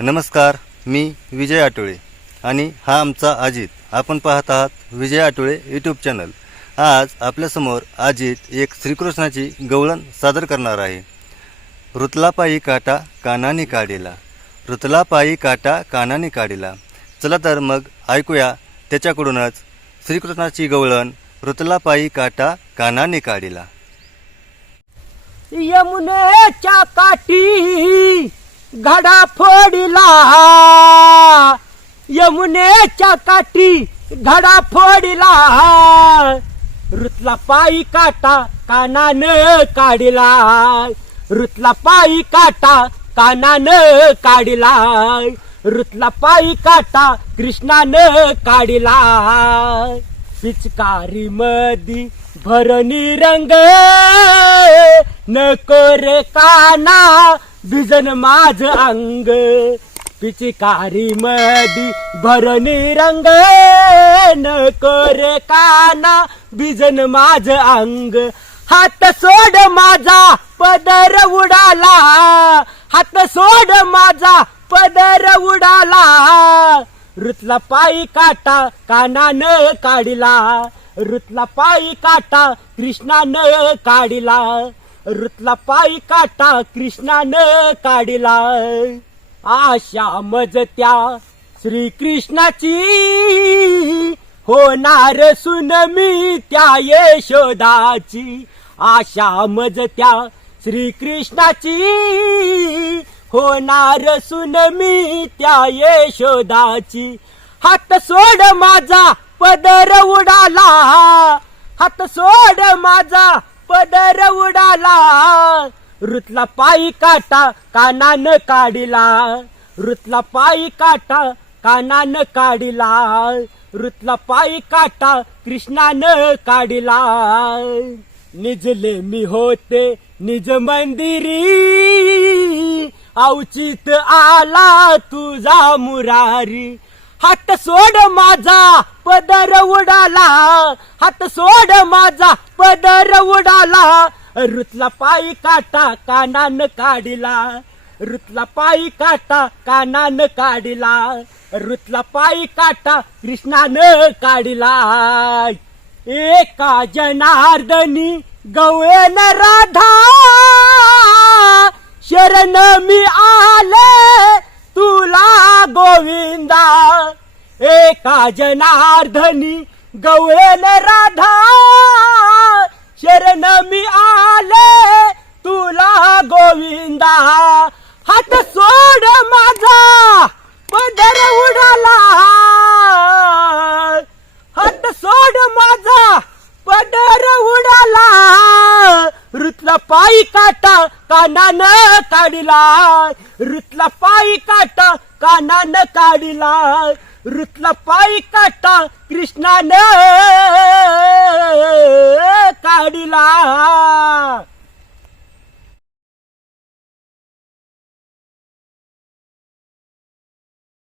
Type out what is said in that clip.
नमस्कार मी विजय आटोळे आणि हा आमचा अजित. आपण पाहत आहात विजय आटोळे यूट्यूब चॅनल आज आपल्यासमोर अजित एक श्रीकृष्णाची गवळण सादर करणार आहे. रुतलापायी काटा कानाने काढेला. रुतलापायी काटा कानाने काढेला. चला तर मग ऐकूया त्याच्याकडूनच श्रीकृष्णाची गवळण रुतलापायी काटा कानाने काढेला. यमुनेच्या काठी घडा फोडिला. यमुनेच्या काठी घडा फोडिला. ऋतला पायी काटा कानानं काढिला. रुतला पायी काटा कानानं काढिला. ऋतला पायी काटा कृष्णानं काढिला. पिचकारी मधी भरणी रंग नकोर काना. भिजन माझ अंग पिचिकारी मधी भरणी रंग नको रे काना भिजन माझ अंग. हात सोड माझा पदर उडाला. हात सोड माझा पदर उडाला. ऋतला पायी काटा कानानं काढिला. ऋतला पायी काटा कृष्णानं काढिला. ऋतला पायी काटा कृष्णानं काढिला. आशा मजत्या श्रीकृष्णाची होणार सुन मी त्या यशोदाची. आशा मजत्या श्रीकृष्णाची होणार सुन मी त्या यशोदाची. हात सोड माझा पदर उडाला. हात सोड माझा पदर उडाला ऋतला पायी काटा कानानं काढिला. ऋतला पायी काटा कानानं काढिला. ऋतला पायी काटा कृष्णानं काढिला. निजले मी होते निज मंदिरी. अवचित आला तुझा मुरारी. हात सोड माझा पदर उडाला हात सोड माझा पदर उडाला. ऋतला पायी काटा कानान काढिला. ऋतला पायी काटा कानान काढिला. ऋतला पायी काटा कृष्णानं काढिला. एका जनार्दनी गवळण राधा. शरण मी आले एका जनार्धनी गवळेल राधा शरण मी आले तुला गोविंदा. हात सोड माझा पदर उडाला. हात सोड माझा पदर उडाला. रुतला पायी काटा कानानं काढिला. रुतला पायी काटा कानानं काढिला. ऋतला पायी काटा कृष्णाने काढिला.